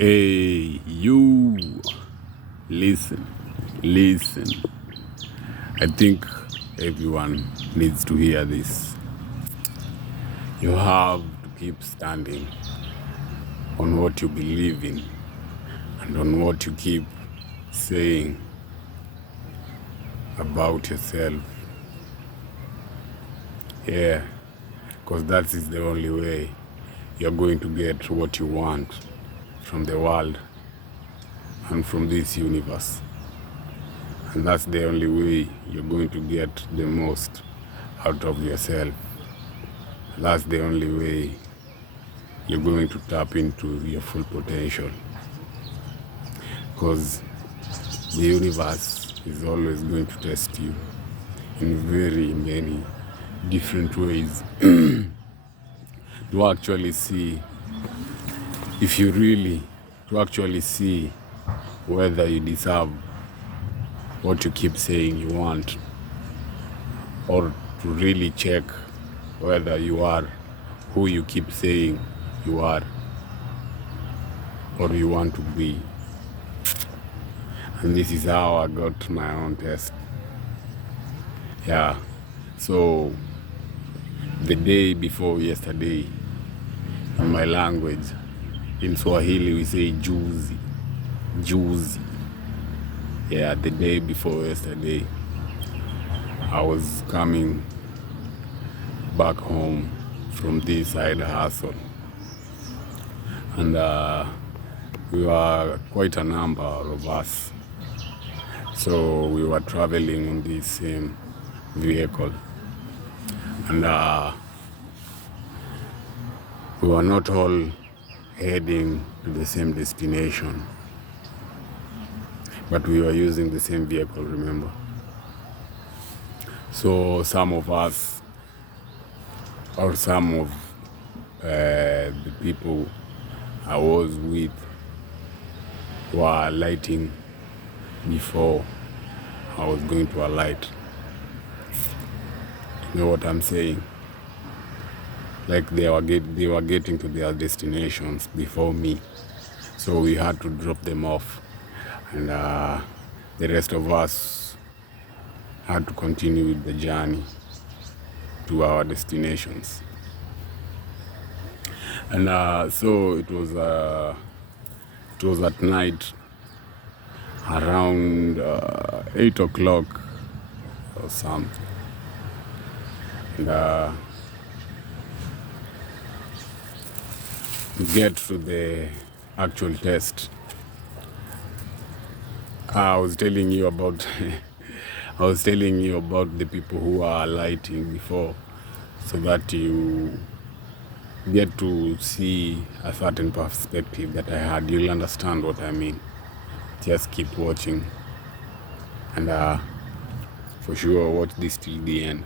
Hey, you, listen, listen. I think everyone needs to hear this. You have to keep standing on what you believe in and on what you keep saying about yourself. Yeah, because that is the only way you're going to get what you want from the world and from this universe. And that's the only way you're going to get the most out of yourself. That's the only way you're going to tap into your full potential. Because the universe is always going to test you in very many different ways to actually see if you really, to actually see whether you deserve what you keep saying you want, or to really check whether you are who you keep saying you are or you want to be. And this is how I got my own test. Yeah. So the day before yesterday, in my language, in Swahili we say juzi. Juzi. Yeah, the day before yesterday, I was coming back home from this side hustle. And we were quite a number of us. So we were traveling on this same vehicle. And we were not all heading to the same destination, but we were using the same vehicle, remember? So some of us, or some of the people I was with, were alighting before I was going to alight. You know what I'm saying? Like they were getting to their destinations before me, so we had to drop them off, and the rest of us had to continue with the journey to our destinations. And so it was at night around 8 o'clock or something. And to get to the actual test, I was telling you about the people who are alighting before, so that you get to see a certain perspective that I had. You'll understand what I mean. Just keep watching, and for sure watch this till the end.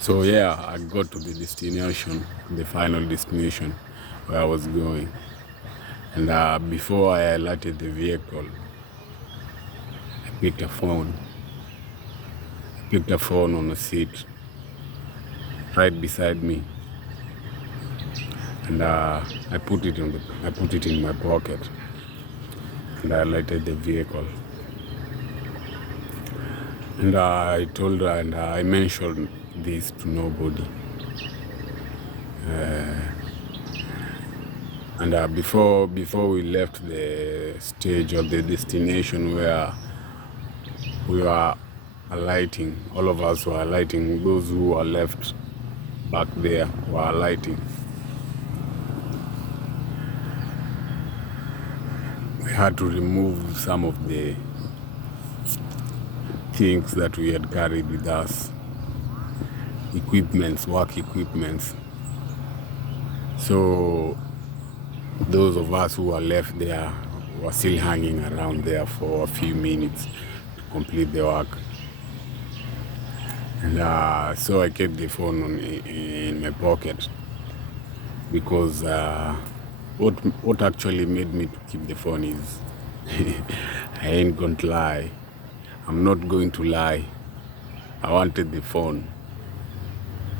So yeah, I got to the destination, the final destination where I was going. And before I alighted the vehicle, I picked a phone. I picked a phone on a seat right beside me, and I put it in my pocket, and I lighted the vehicle. And I told her, and I mentioned this to nobody. And before we left the stage of the destination where we were alighting, all of us were alighting. Those who were left back there were alighting. We had to remove some of the things that we had carried with us, work equipments. So those of us who were left there were still hanging around there for a few minutes to complete the work. And so I kept the phone in my pocket, because what actually made me to keep the phone is I ain't going to lie. I'm not going to lie. I wanted the phone.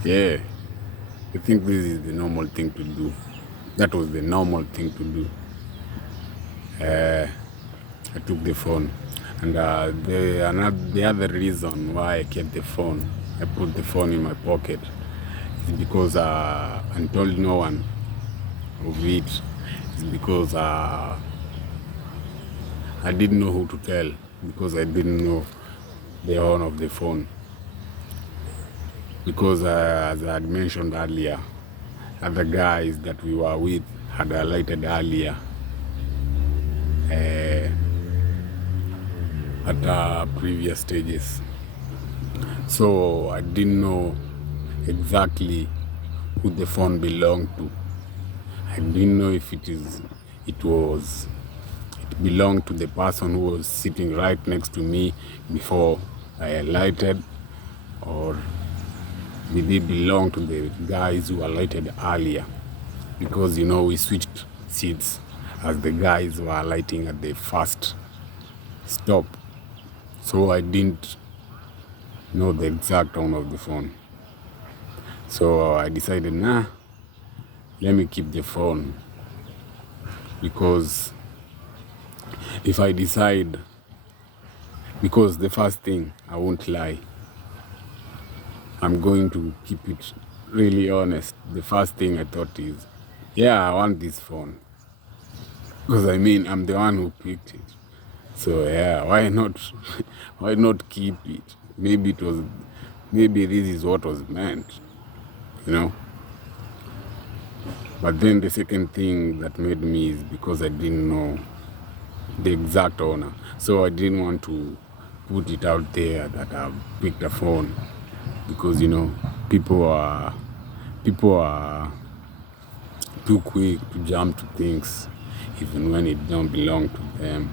Yeah, I think this is the normal thing to do. That was the normal thing to do. I took the phone. And the other reason why I kept the phone, I put the phone in my pocket, is because I told no one of it. It's because I didn't know who to tell, because I didn't know the owner of the phone. Because as I had mentioned earlier, other guys that we were with had highlighted earlier at previous stages. So I didn't know exactly who the phone belonged to. I didn't know if it belonged to the person who was sitting right next to me before I alighted, or did it belong to the guys who alighted earlier? Because we switched seats as the guys were alighting at the first stop. So I didn't know the exact owner of the phone. So I decided, let me keep the phone, because if I decide, because the first thing, I won't lie, I'm going to keep it really honest. The first thing I thought is, I want this phone, because I'm the one who picked it. So why not why not keep it? Maybe this is what was meant, But then the second thing that made me is because I didn't know the exact owner. So I didn't want to put it out there that I've picked a phone, because people are too quick to jump to things even when it don't belong to them.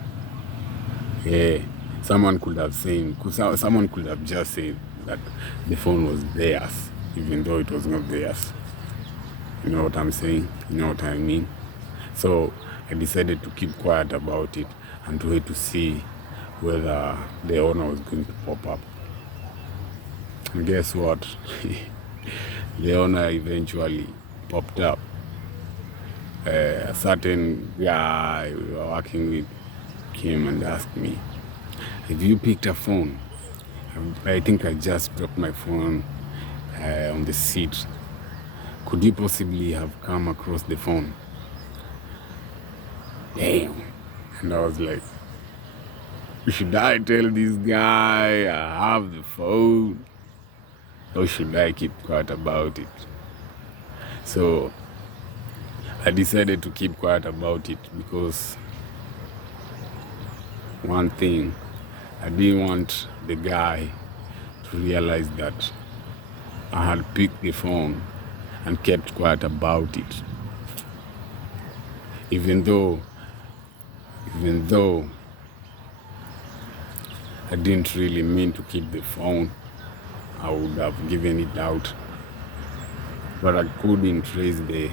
Someone could have just said that the phone was theirs, even though it was not theirs. You know what I'm saying? You know what I mean? So I decided to keep quiet about it and to wait to see whether the owner was going to pop up. And guess what? The owner eventually popped up. A certain guy we were working with came and asked me, "Have you picked a phone?" I think I just dropped my phone on the seat. Could you possibly have come across the phone? Damn. And I was like, should I tell this guy I have the phone? Or should I keep quiet about it? So I decided to keep quiet about it, because one thing, I didn't want the guy to realize that I had picked the phone and kept quiet about it. Even though I didn't really mean to keep the phone, I would have given it out. But I couldn't trace the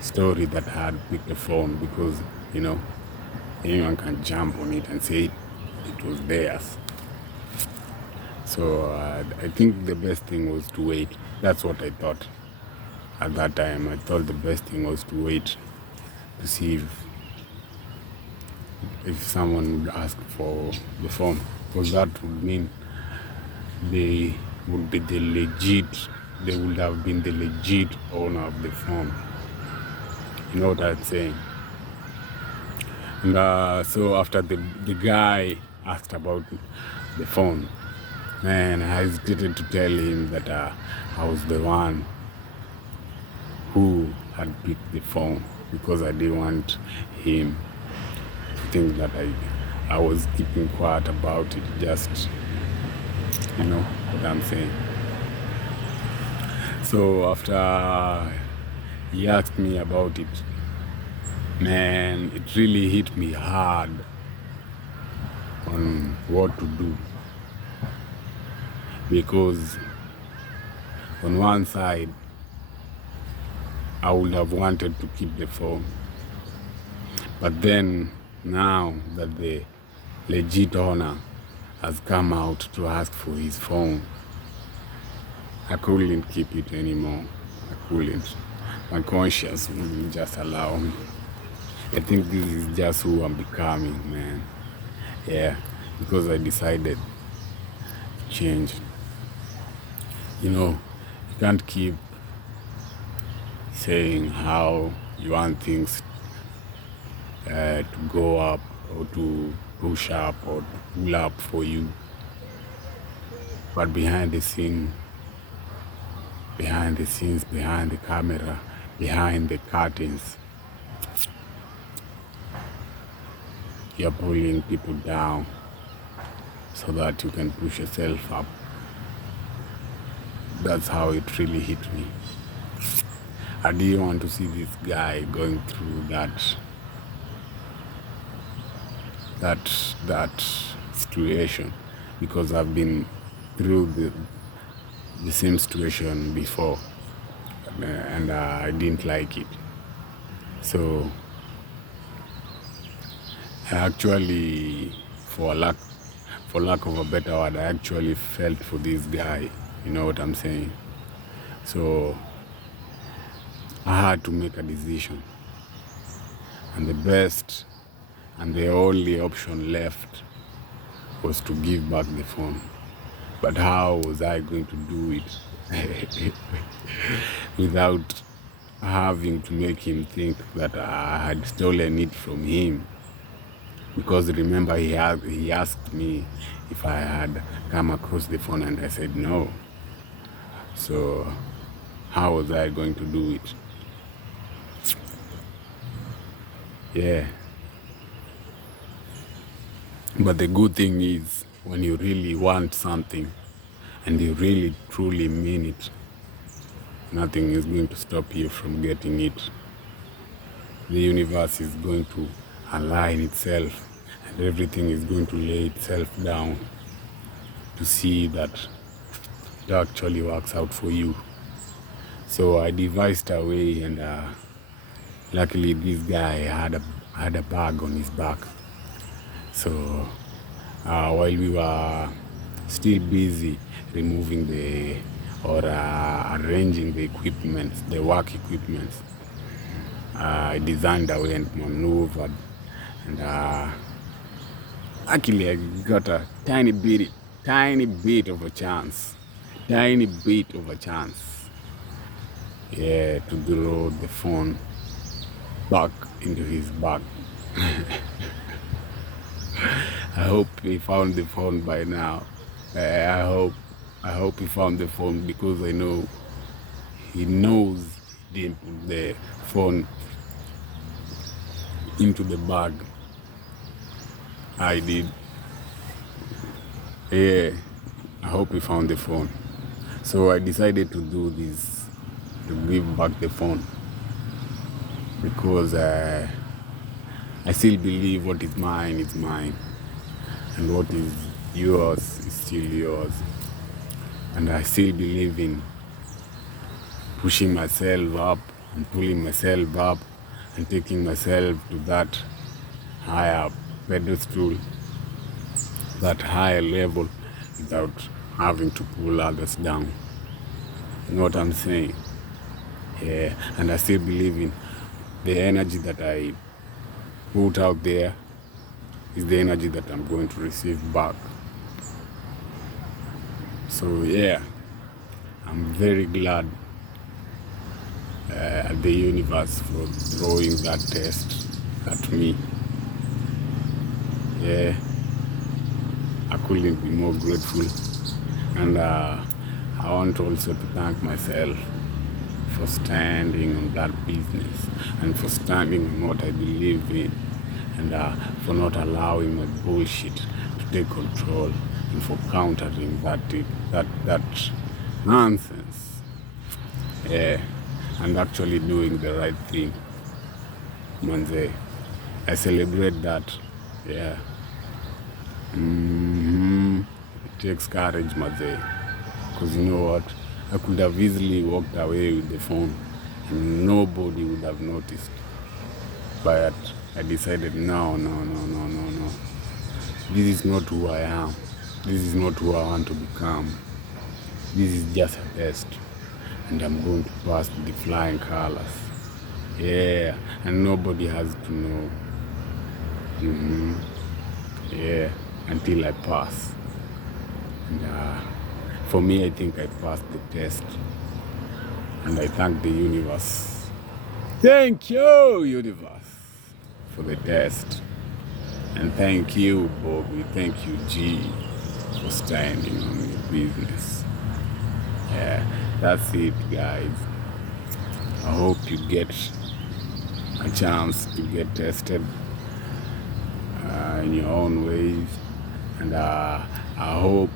story that I had picked the phone, because, anyone can jump on it and say it was theirs. So I think the best thing was to wait. That's what I thought at that time. I thought the best thing was to wait to see if someone would ask for the phone, because that would mean they would have been the legit owner of the phone. You know what I'm saying? And so after the guy asked about the phone, man, I hesitated to tell him that I was the one who had picked the phone, because I didn't want him to think that I was keeping quiet about it. Just, you know what I'm saying? So after he asked me about it, man, it really hit me hard on what to do. Because on one side, I would have wanted to keep the phone. But then, now that the legit owner has come out to ask for his phone, I couldn't keep it anymore. I couldn't. My conscience wouldn't just allow me. I think this is just who I'm becoming, man. Yeah, because I decided to change. You can't keep saying how you want things to go up or to push up or to pull up for you. But behind the scenes, behind the camera, behind the curtains, you're pulling people down so that you can push yourself up. That's how it really hit me. I didn't want to see this guy going through that situation because I've been through the same situation before, and I didn't like it. So I actually, for lack of a better word, I actually felt for this guy. You know what I'm saying? So I had to make a decision, and the best and the only option left was to give back the phone. But how was I going to do it without having to make him think that I had stolen it from him? Because remember, he asked me if I had come across the phone, and I said no. So how was I going to do it? Yeah. But the good thing is, when you really want something and you really truly mean it, nothing is going to stop you from getting it. The universe is going to align itself, and everything is going to lay itself down to see that it actually works out for you. So I devised a way, and luckily this guy had a bag on his back. So while we were still busy removing arranging the equipment, the work equipment, I designed a way and maneuvered, and actually I got a tiny bit of a chance, yeah, to throw the phone back into his bag. I hope he found the phone by now. I hope he found the phone, because I know he knows he didn't put the phone into the bag. I did. Yeah, I hope he found the phone. So I decided to do this, to give back the phone, because I still believe what is mine is mine, and what is yours is still yours. And I still believe in pushing myself up and pulling myself up and taking myself to that higher pedestal, that higher level, without having to pull others down. You know what I'm saying? Yeah, and I still believe in the energy that I put out there is the energy that I'm going to receive back. So yeah, I'm very glad at the universe for throwing that test at me. Yeah, I couldn't be more grateful, and I want also to thank myself for standing on that business, and for standing on what I believe in, and for not allowing my bullshit to take control, and for countering that nonsense. Yeah, and actually doing the right thing. Manze, I celebrate that. Yeah. It takes courage, Manze. Because you know what? I could have easily walked away with the phone and nobody would have noticed. But I decided, no. This is not who I am. This is not who I want to become. This is just a test. And I'm going to pass the flying colors. Yeah, and nobody has to know. Yeah, until I pass. And for me, I think I passed the test, and I thank the universe. Thank you, universe, for the test. And thank you, Bobby. Thank you, G, for standing on your business. Yeah, that's it, guys. I hope you get a chance to get tested in your own ways. And I hope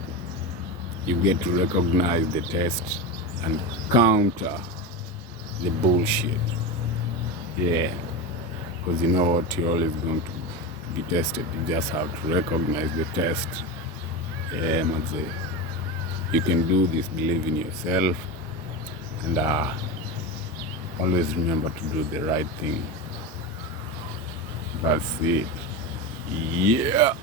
you get to recognize the test and counter the bullshit. Yeah, because you know what, you're always going to be tested. You just have to recognize the test. Yeah, man, you can do this. Believe in yourself, and always remember to do the right thing. That's it. Yeah.